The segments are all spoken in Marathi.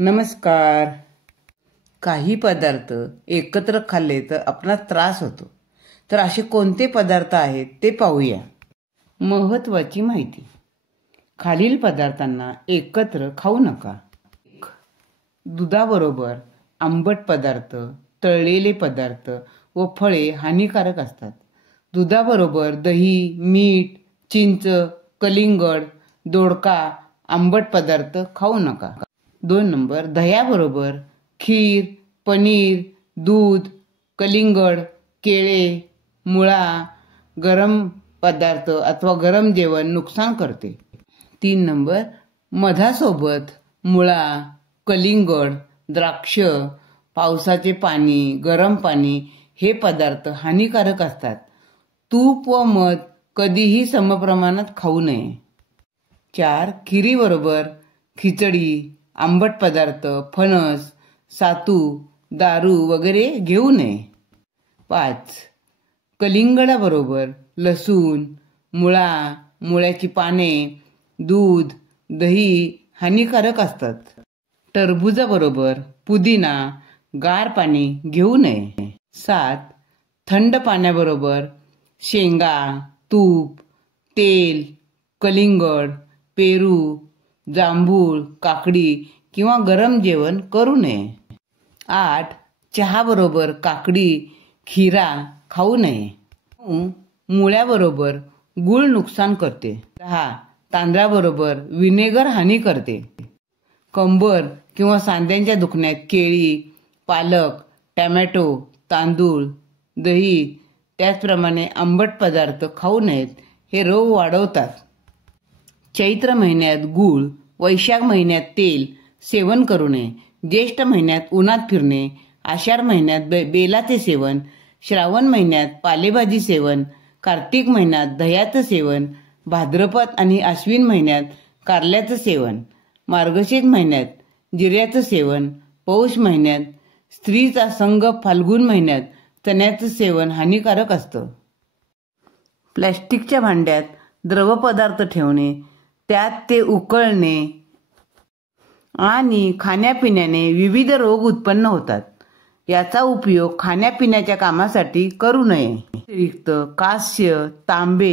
नमस्कार. काही पदार्थ एकत्र खाल्ले तर आपणास त्रास होतो, तर असे कोणते पदार्थ आहेत ते पाहूया. महत्त्वाची माहिती. खालील पदार्थांना एकत्र खाऊ नका. दुधाबरोबर आंबट पदार्थ, तळलेले पदार्थ व फळे हानिकारक असतात. दुधाबरोबर दही, मीठ, चिंच, कलिंगड, दोडका, आंबट पदार्थ खाऊ नका. 2 नंबर, दह्याबरोबर खीर, पनीर, दूध, कलिंगड, केळे, मुळा, गरम पदार्थ अथवा गरम जेवण नुकसान करते. 3 नंबर, मधासोबत मुळा, कलिंगड, द्राक्ष, पावसाचे पाणी, गरम पाणी हे पदार्थ हानिकारक असतात. तूप व मध कधीही समप्रमाणात खाऊ नये. 4, खिरीबरोबर खिचडी, आंबट पदार्थ, फणस, सातू, दारू वगैरे घेऊ नये. 5, कलिंगडाबरोबर लसूण, मुळा, मुळ्याची पाने, दूध, दही हानिकारक असतात. टरबुजाबरोबर पुदिना, गार पाणी घेऊ नये. 7, थंड पाण्याबरोबर शेंगा, तूप, तेल, कलिंगड, पेरू, जांभूळ, काकडी किंवा गरम जेवण करू नये. 8, चहाबरोबर काकडी, खीरा खाऊ नये. 9, मुळ्याबरोबर गूळ नुकसान करते. 10, तांदळाबरोबर विनेगर हानी करते. कंबर किंवा सांध्यांच्या दुखण्यात केळी, पालक, टॅमॅटो, तांदूळ, दही त्याचप्रमाणे आंबट पदार्थ खाऊ नयेत, हे रोग वाढवतात. चैत्र महिन्यात गूळ, वैशाख महिन्यात तेल सेवन करू नये. ज्येष्ठ महिन्यात उन्हात फिरणे, आषाढ महिन्यात बेलाचे सेवन, श्रावण महिन्यात पालेभाजी सेवन, कार्तिक महिन्यात दह्याचं सेवन, भाद्रपद आणि आश्विन महिन्यात कारल्याचं सेवन, मार्गशीर्ष महिन्यात जिऱ्याचं सेवन, पौष महिन्यात स्त्रीचा संग, फाल्गुन महिन्यात चण्याचं सेवन हानिकारक असतं. प्लॅस्टिकच्या भांड्यात द्रवपदार्थ ठेवणे, त्यात ते उकळणे आणि खाण्यापिण्याने विविध रोग उत्पन्न होतात. याचा उपयोग खाण्यापिण्याच्या कामासाठी करू नये. व्यतिरिक्त कांस्य, तांबे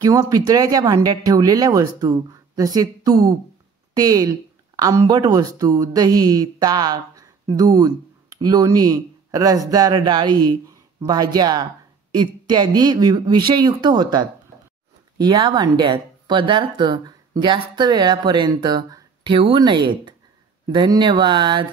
किंवा पितळ्याच्या भांड्यात ठेवलेल्या वस्तू जसे तूप, तेल, आंबट वस्तू, दही, ताक, दूध, लोणी, रसदार डाळी, भाज्या इत्यादी विषयुक्त होतात. या भांड्यात पदार्थ जास्त वेळापर्यंत ठेवू नयेत. धन्यवाद.